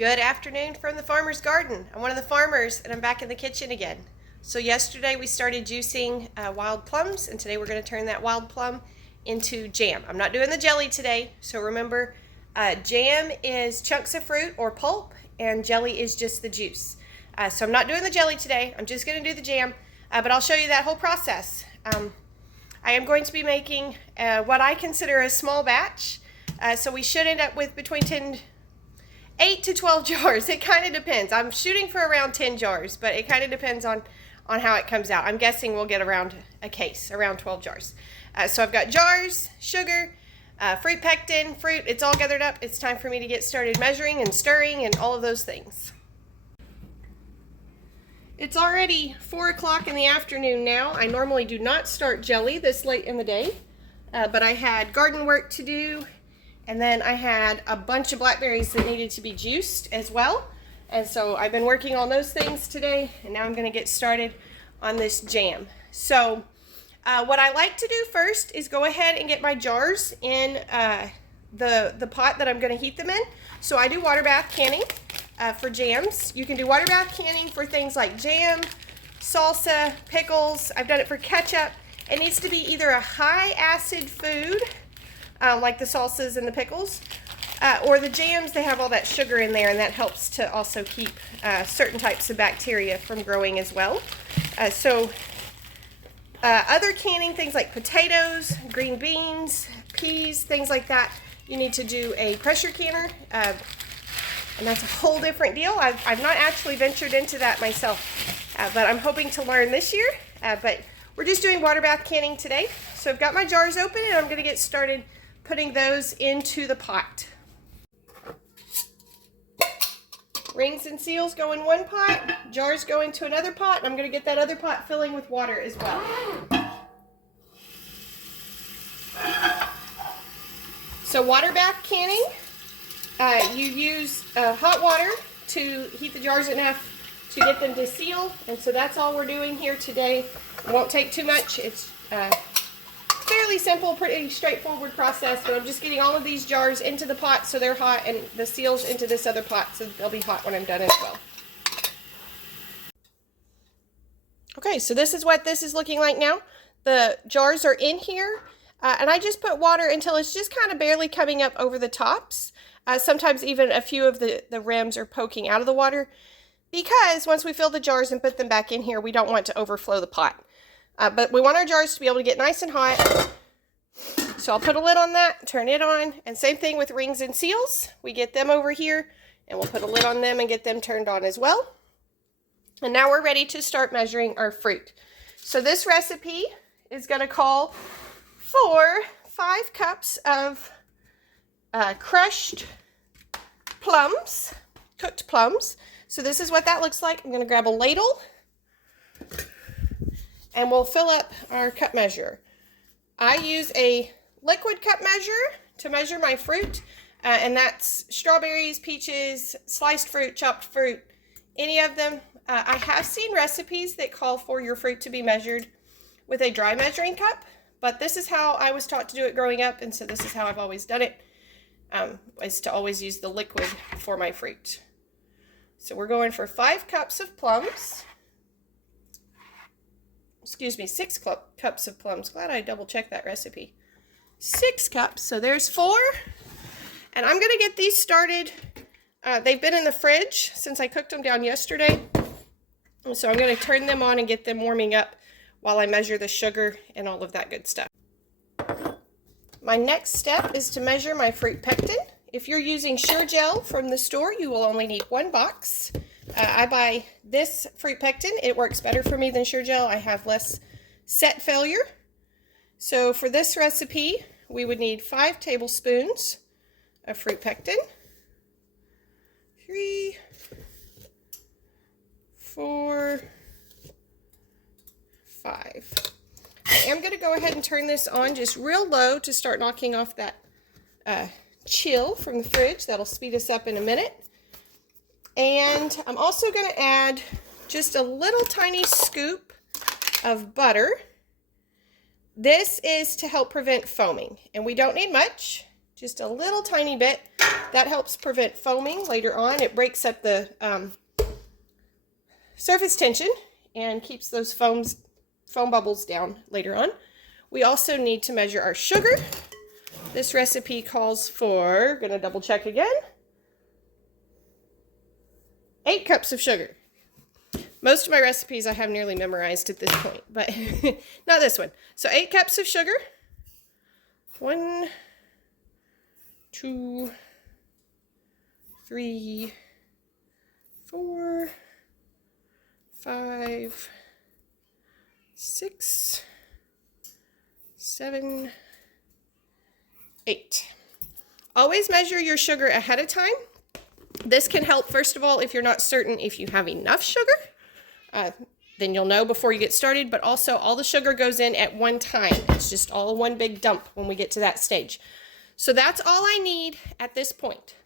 Good afternoon from the farmer's garden. I'm one of the farmers and I'm back in the kitchen again. So yesterday we started juicing wild plums, and today we're going to turn that wild plum into jam. I'm not doing the jelly today, so remember jam is chunks of fruit or pulp and jelly is just the juice. So I'm not doing the jelly today, I'm just going to do the jam, but I'll show you that whole process. I am going to be making what I consider a small batch, so we should end up with between 8 to 12 jars. It kind of depends. I'm shooting for around 10 jars, but it kind of depends on how it comes out. I'm guessing we'll get around a case, around 12 jars. So I've got jars, sugar, fruit pectin, fruit. It's all gathered up. It's time for me to get started measuring and stirring and all of those things. It's already 4 o'clock in the afternoon now. I normally do not start jelly this late in the day, but I had garden work to do. And then I had a bunch of blackberries that needed to be juiced as well. And so I've been working on those things today, and now I'm going to get started on this jam. So what I like to do first is go ahead and get my jars in the pot that I'm going to heat them in. So I do water bath canning for jams. You can do water bath canning for things like jam, salsa, pickles. I've done it for ketchup. It needs to be either a high acid food, like the salsas and the pickles, or the jams. They have all that sugar in there, and that helps to also keep certain types of bacteria from growing as well. Other canning, things like potatoes, green beans, peas, things like that, you need to do a pressure canner, and that's a whole different deal. I've not actually ventured into that myself, but I'm hoping to learn this year. But we're just doing water bath canning today. So I've got my jars open, and I'm going to get started putting those into the pot. Rings and seals go in one pot, jars go into another pot, and I'm going to get that other pot filling with water as well. So water bath canning, you use hot water to heat the jars enough to get them to seal, and so that's all we're doing here today. It won't take too much. It's fairly simple, pretty straightforward process, but I'm just getting all of these jars into the pot so they're hot, and the seals into this other pot so they'll be hot when I'm done as well. Okay, so this is what this is looking like now. The jars are in here, and I just put water until it's just kind of barely coming up over the tops. Sometimes even a few of the rims are poking out of the water, because once we fill the jars and put them back in here, we don't want to overflow the pot. But we want our jars to be able to get nice and hot. So I'll put a lid on that, turn it on, and same thing with rings and seals. We get them over here, and we'll put a lid on them and get them turned on as well. And now we're ready to start measuring our fruit. So this recipe is going to call for 5 cups of crushed plums, cooked plums. So this is what that looks like. I'm going to grab a ladle, and we'll fill up our cup measure. I use a liquid cup measure to measure my fruit, and that's strawberries, peaches, sliced fruit, chopped fruit, any of them. I have seen recipes that call for your fruit to be measured with a dry measuring cup, but this is how I was taught to do it growing up, and so this is how I've always done it, is to always use the liquid for my fruit. So we're going for 5 cups of plums. Excuse me, 6 cups of plums. Glad I double checked that recipe. 6 cups, so there's 4. And I'm going to get these started. They've been in the fridge since I cooked them down yesterday. So I'm going to turn them on and get them warming up while I measure the sugar and all of that good stuff. My next step is to measure my fruit pectin. If you're using Sure Gel from the store, you will only need 1 box. I buy this fruit pectin. It works better for me than Sure Gel. I have less set failure. So for this recipe, we would need 5 tablespoons of fruit pectin. 3, 4, 5. I am going to go ahead and turn this on just real low to start knocking off that chill from the fridge. That'll speed us up in a minute. And I'm also going to add just a little tiny scoop of butter. This is to help prevent foaming, and we don't need much, just a little tiny bit. That helps prevent foaming later on. It breaks up the surface tension and keeps those foam bubbles down later on. We also need to measure our sugar. This recipe calls for, gonna double check again, 8 cups of sugar. Most of my recipes I have nearly memorized at this point, but not this one. So 8 cups of sugar. 1, 2, 3, 4, 5, 6, 7, 8. Always measure your sugar ahead of time. This can help, first of all, if you're not certain if you have enough sugar, then you'll know before you get started, but also all the sugar goes in at one time. It's just all one big dump when we get to that stage. So that's all I need at this point.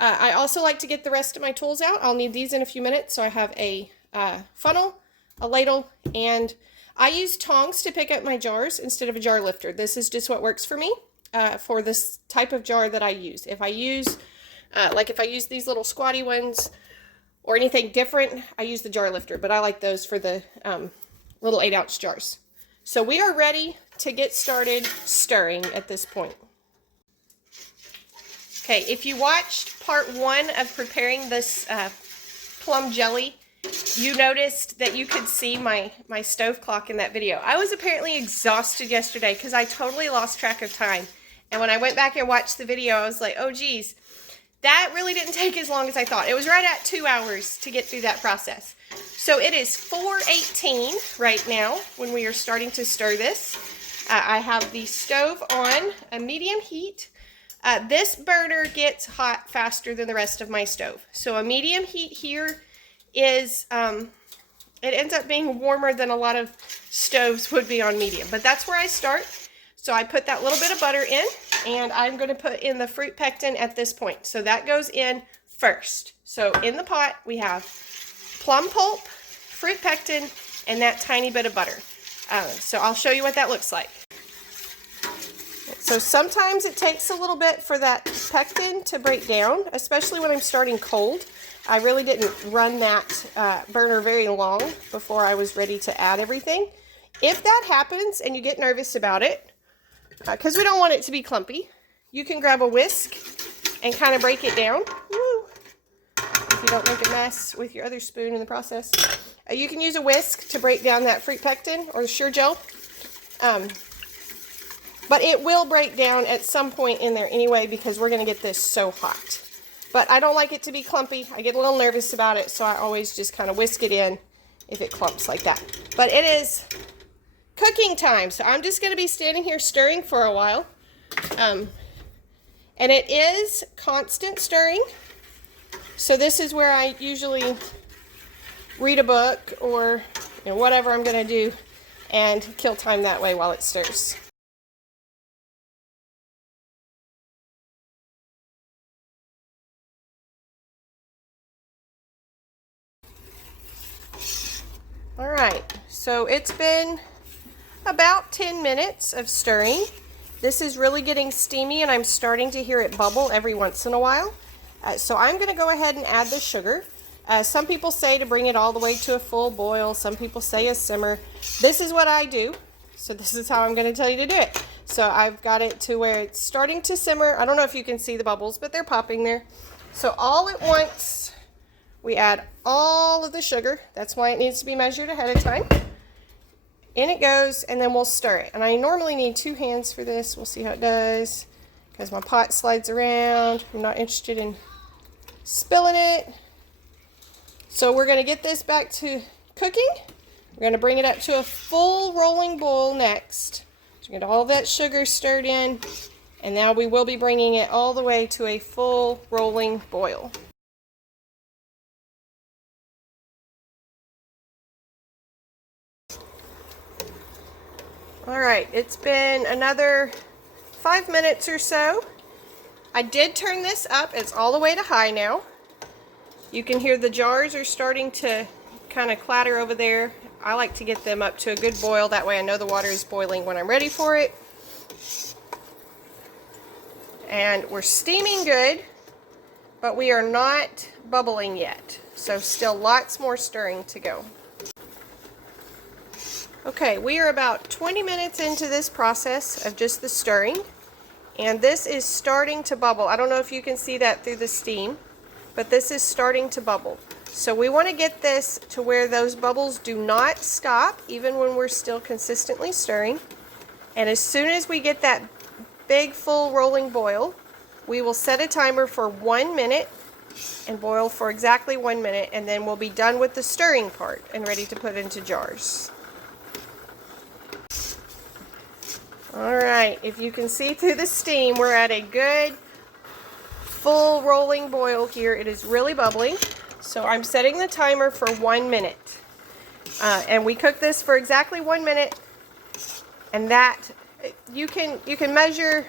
I also like to get the rest of my tools out. I'll need these in a few minutes. So I have a funnel, a ladle, and I use tongs to pick up my jars instead of a jar lifter. This is just what works for me for this type of jar that I use. If I use, if I use these little squatty ones or anything different, I use the jar lifter, but I like those for the little 8-ounce jars. So we are ready to get started stirring at this point. Okay, if you watched part 1 of preparing this plum jelly, you noticed that you could see my stove clock in that video. I was apparently exhausted yesterday because I totally lost track of time. And when I went back and watched the video, I was like, oh geez, that really didn't take as long as I thought. It was right at 2 hours to get through that process. So it is 4:18 right now when we are starting to stir this. I have the stove on a medium heat. This burner gets hot faster than the rest of my stove. So a medium heat here is, it ends up being warmer than a lot of stoves would be on medium. But that's where I start. So I put that little bit of butter in, and I'm going to put in the fruit pectin at this point. So that goes in first. So in the pot, we have plum pulp, fruit pectin, and that tiny bit of butter. So I'll show you what that looks like. So sometimes it takes a little bit for that pectin to break down, especially when I'm starting cold. I really didn't run that burner very long before I was ready to add everything. If that happens and you get nervous about it, because we don't want it to be clumpy, you can grab a whisk and kind of break it down. Woo. If you don't make a mess with your other spoon in the process. You can use a whisk to break down that fruit pectin or the sure gel. But it will break down at some point in there anyway because we're going to get this so hot. But I don't like it to be clumpy. I get a little nervous about it, so I always just kind of whisk it in if it clumps like that. But it is cooking time, so I'm just going to be standing here stirring for a while. And it is constant stirring. So this is where I usually read a book or whatever I'm going to do and kill time that way while it stirs. All right, so it's been about 10 minutes of stirring. This is really getting steamy and I'm starting to hear it bubble every once in a while. So I'm going to go ahead and add the sugar. Some people say to bring it all the way to a full boil. Some people say a simmer. This is what I do. So this is how I'm going to tell you to do it. So I've got it to where it's starting to simmer. I don't know if you can see the bubbles, but they're popping there. So all at once, we add all of the sugar. That's why it needs to be measured ahead of time. In it goes, and then we'll stir it. And I normally need 2 hands for this. We'll see how it does because my pot slides around. I'm not interested in spilling it. So we're going to get this back to cooking. We're going to bring it up to a full rolling boil next. So get all that sugar stirred in, and now we will be bringing it all the way to a full rolling boil. All right, it's been another 5 minutes or so. I did turn this up. It's all the way to high now. You can hear the jars are starting to kind of clatter over there. I like to get them up to a good boil. That way I know the water is boiling when I'm ready for it. And we're steaming good, but we are not bubbling yet. So still lots more stirring to go. Okay, we are about 20 minutes into this process of just the stirring, and this is starting to bubble. I don't know if you can see that through the steam, but this is starting to bubble. So we want to get this to where those bubbles do not stop, even when we're still consistently stirring. And as soon as we get that big full rolling boil, we will set a timer for 1 minute and boil for exactly 1 minute, and then we'll be done with the stirring part and ready to put into jars. Alright, if you can see through the steam, we're at a good full rolling boil here. It is really bubbling. So I'm setting the timer for 1 minute. And we cook this for exactly 1 minute. And that, you can measure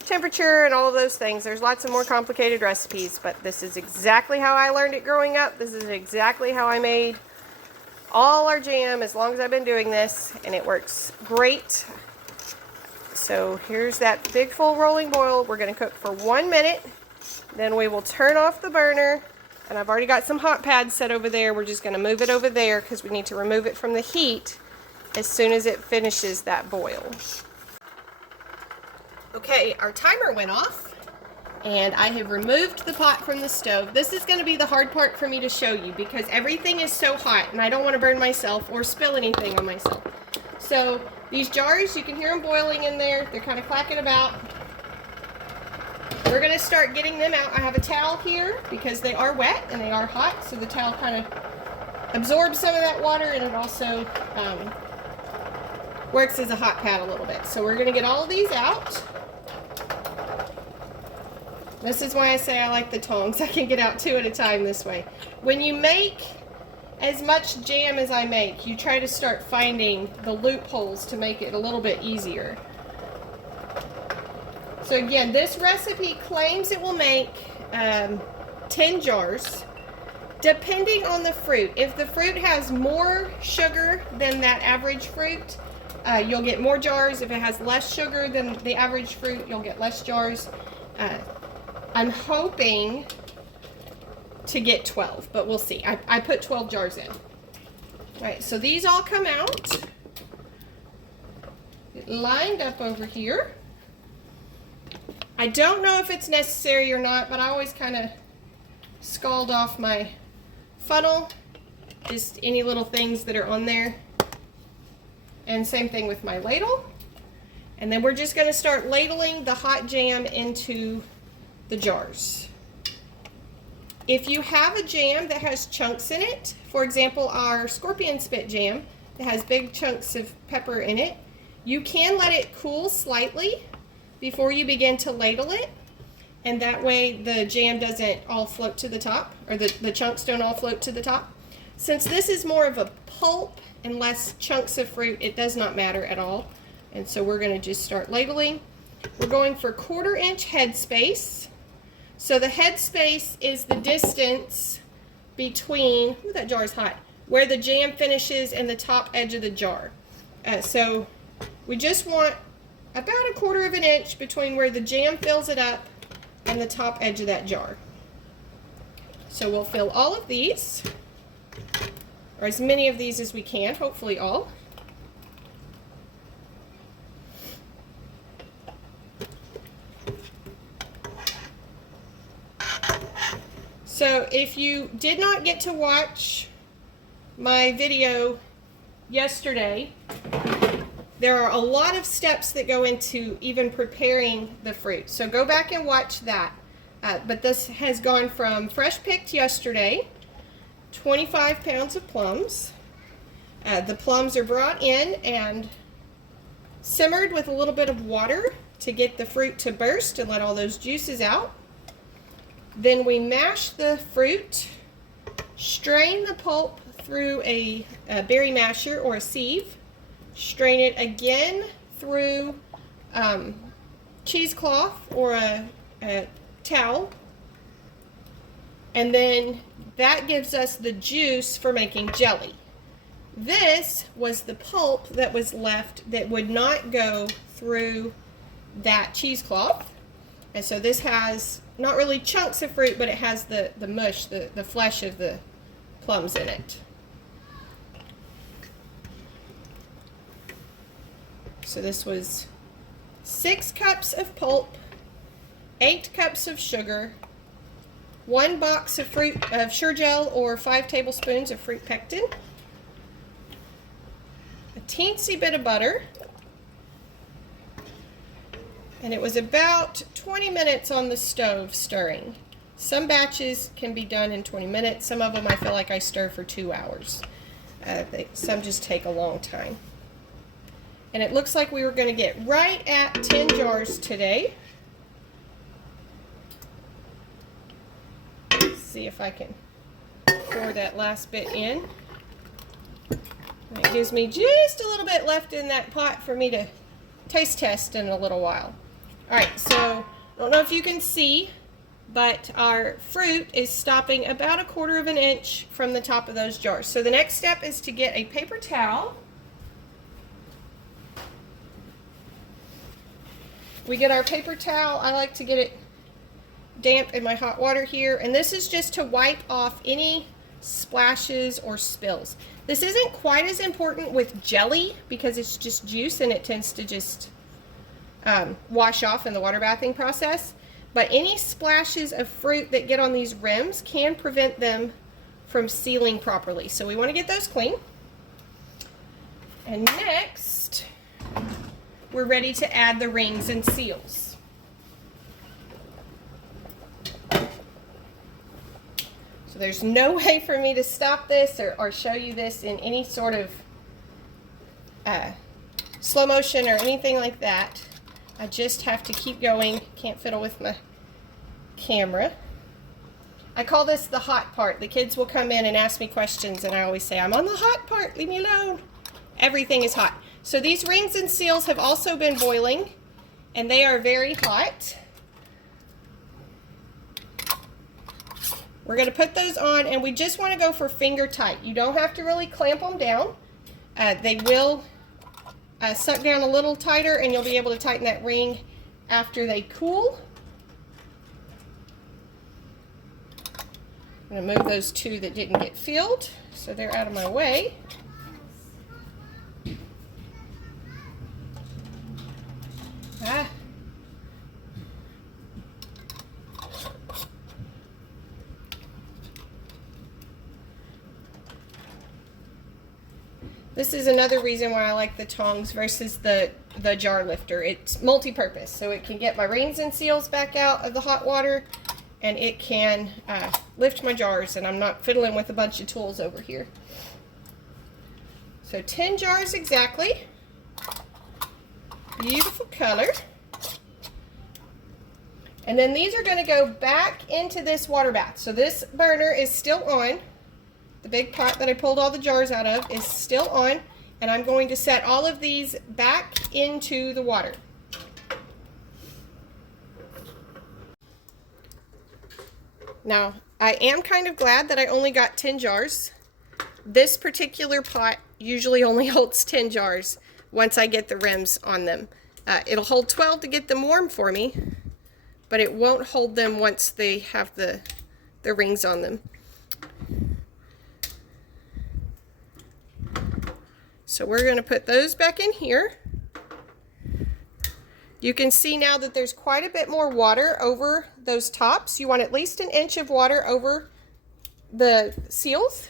temperature and all of those things. There's lots of more complicated recipes, but this is exactly how I learned it growing up. This is exactly how I made all our jam as long as I've been doing this, and it works great. So here's that big full rolling boil. We're going to cook for 1 minute. Then we will turn off the burner. And I've already got some hot pads set over there. We're just going to move it over there because we need to remove it from the heat as soon as it finishes that boil. Okay, our timer went off and I have removed the pot from the stove. This is going to be the hard part for me to show you because everything is so hot and I don't want to burn myself or spill anything on myself. So these jars, you can hear them boiling in there. They're kind of clacking about. We're going to start getting them out. I have a towel here because they are wet and they are hot, so the towel kind of absorbs some of that water, and it also works as a hot pad a little bit. So we're going to get all of these out. This is why I say I like the tongs. I can get out 2 at a time this way. When you make as much jam as I make, you try to start finding the loopholes to make it a little bit easier. So again, this recipe claims it will make 10 jars, depending on the fruit. If the fruit has more sugar than that average fruit, you'll get more jars. If it has less sugar than the average fruit, you'll get less jars. I'm hoping to get 12, but we'll see. I put 12 jars in. All right, so these all come out. Get lined up over here. I don't know if it's necessary or not, but I always kind of scald off my funnel, just any little things that are on there. And same thing with my ladle. And then we're just going to start ladling the hot jam into the jars. If you have a jam that has chunks in it, for example, our scorpion spit jam that has big chunks of pepper in it, you can let it cool slightly before you begin to ladle it, and that way the jam doesn't all float to the top, or the chunks don't all float to the top. Since this is more of a pulp and less chunks of fruit, it does not matter at all. And so we're going to just start ladling. We're going for 1/4 inch head space. So the head space is the distance between, ooh, that jar is hot, where the jam finishes and the top edge of the jar. So we just want about 1/4 of an inch between where the jam fills it up and the top edge of that jar. So we'll fill all of these, or as many of these as we can, hopefully all. So if you did not get to watch my video yesterday, there are a lot of steps that go into even preparing the fruit. So go back and watch that. But this has gone from fresh picked yesterday, 25 pounds of plums. The plums are brought in and simmered with a little bit of water to get the fruit to burst and let all those juices out. Then we mash the fruit, strain the pulp through a berry masher or a sieve, strain it again through cheesecloth or a towel, and then that gives us the juice for making jelly. This was the pulp that was left that would not go through that cheesecloth. And so this has not really chunks of fruit, but it has the mush, the flesh of the plums in it. So this was 6 cups of pulp, 8 cups of sugar, 1 box of Sure Gel or 5 tablespoons of fruit pectin, a teensy bit of butter, and it was about 20 minutes on the stove stirring. Some batches can be done in 20 minutes. Some of them I feel like I stir for 2 hours. Some just take a long time. And it looks like we were going to get right at 10 jars today. Let's see if I can pour that last bit in. That gives me just a little bit left in that pot for me to taste test in a little while. Alright, so I don't know if you can see, but our fruit is stopping about 1/4 inch from the top of those jars. So the next step is to get a paper towel. We get our paper towel. I like to get it damp in my hot water here, and this is just to wipe off any splashes or spills. This isn't quite as important with jelly because it's just juice and it tends to just wash off in the water bathing process, but any splashes of fruit that get on these rims can prevent them from sealing properly. So we want to get those clean. And next, we're ready to add the rings and seals. So there's no way for me to stop this or show you this in any sort of slow motion or anything like that. I just have to keep going. Can't fiddle with my camera. I call this the hot part. The kids will come in and ask me questions, and I always say, I'm on the hot part, leave me alone. Everything is hot. So these rings and seals have also been boiling, and they are very hot. We're going to put those on, and we just want to go for finger tight. You don't have to really clamp them down. They will suck down a little tighter, and you'll be able to tighten that ring after they cool. I'm going to move those 2 that didn't get filled, so they're out of my way. This is another reason why I like the tongs versus the jar lifter. It's multi-purpose, so it can get my rings and seals back out of the hot water, and it can lift my jars, and I'm not fiddling with a bunch of tools over here. So 10 jars exactly. Beautiful color. And then these are going to go back into this water bath. So this burner is still on. The big pot that I pulled all the jars out of is still on, and I'm going to set all of these back into the water. Now, I am kind of glad that I only got 10 jars. This particular pot usually only holds 10 jars once I get the rims on them. It'll hold 12 to get them warm for me, but it won't hold them once they have the rings on them. So we're going to put those back in here. You can see now that there's quite a bit more water over those tops. You want at least 1 inch of water over the seals.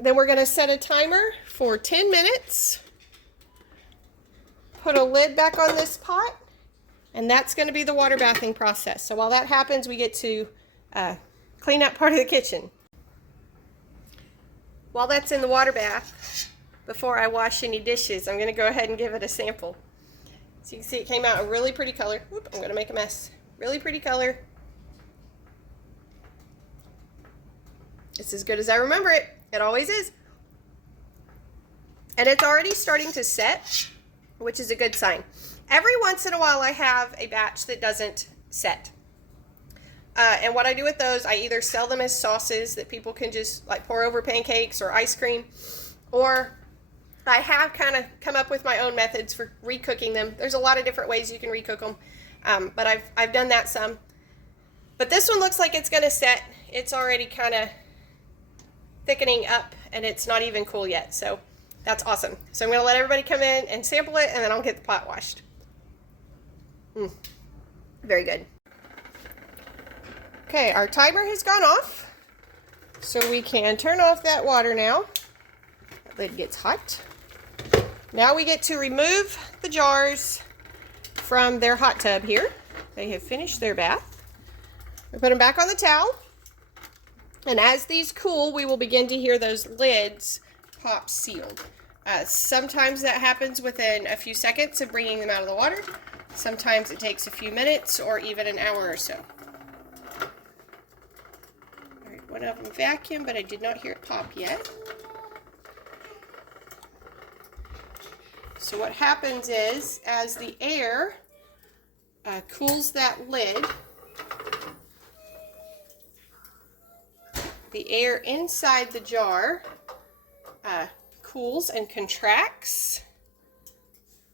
Then we're going to set a timer for 10 minutes. Put a lid back on this pot, and that's going to be the water bathing process. So while that happens, we get to clean up part of the kitchen. While that's in the water bath, before I wash any dishes, I'm going to go ahead and give it a sample. So you can see it came out a really pretty color. Whoop, I'm going to make a mess. Really pretty color. It's as good as I remember it. It always is. And it's already starting to set, which is a good sign. Every once in a while I have a batch that doesn't set. And what I do with those, I either sell them as sauces that people can just like pour over pancakes or ice cream, or I have kind of come up with my own methods for recooking them. There's a lot of different ways you can recook them. But I've done that some. But this one looks like it's going to set. It's already kind of thickening up, and it's not even cool yet. So that's awesome. So I'm going to let everybody come in and sample it, and then I'll get the pot washed. Very good. Okay, our timer has gone off, so we can turn off that water now. That lid gets hot. Now we get to remove the jars from their hot tub here. They have finished their bath. We put them back on the towel. And as these cool, we will begin to hear those lids pop sealed. Sometimes that happens within a few seconds of bringing them out of the water. Sometimes it takes a few minutes or even an hour or so. All right, one of them vacuumed, but I did not hear it pop yet. So what happens is, as the air cools that lid, the air inside the jar cools and contracts,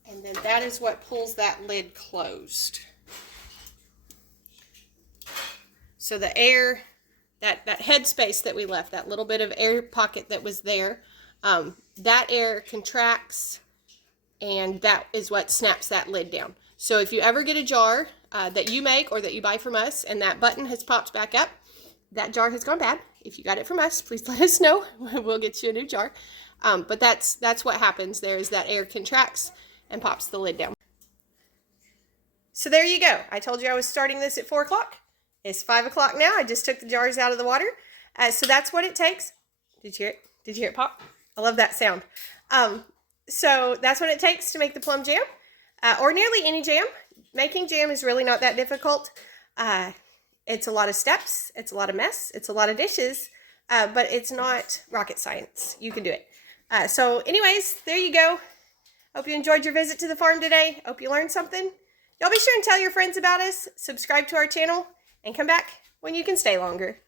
and then that is what pulls that lid closed. So the air, that head space that we left, that little bit of air pocket that was there, that air contracts, and that is what snaps that lid down. So if you ever get a jar that you make or that you buy from us and that button has popped back up, that jar has gone bad. If you got it from us, please let us know. We'll get you a new jar. But that's what happens there, is that air contracts and pops the lid down. So there you go. I told you I was starting this at 4 o'clock. It's 5 o'clock now. I just took the jars out of the water. So that's what it takes. Did you hear it? Did you hear it pop? I love that sound. So that's what it takes to make the plum jam, or nearly any jam. Making jam is really not that difficult. It's a lot of steps, it's a lot of mess, it's a lot of dishes, but it's not rocket science. You can do it. So anyways, there you go. Hope you enjoyed your visit to the farm today. Hope you learned something. Y'all be sure and tell your friends about us, subscribe to our channel, and come back when you can stay longer.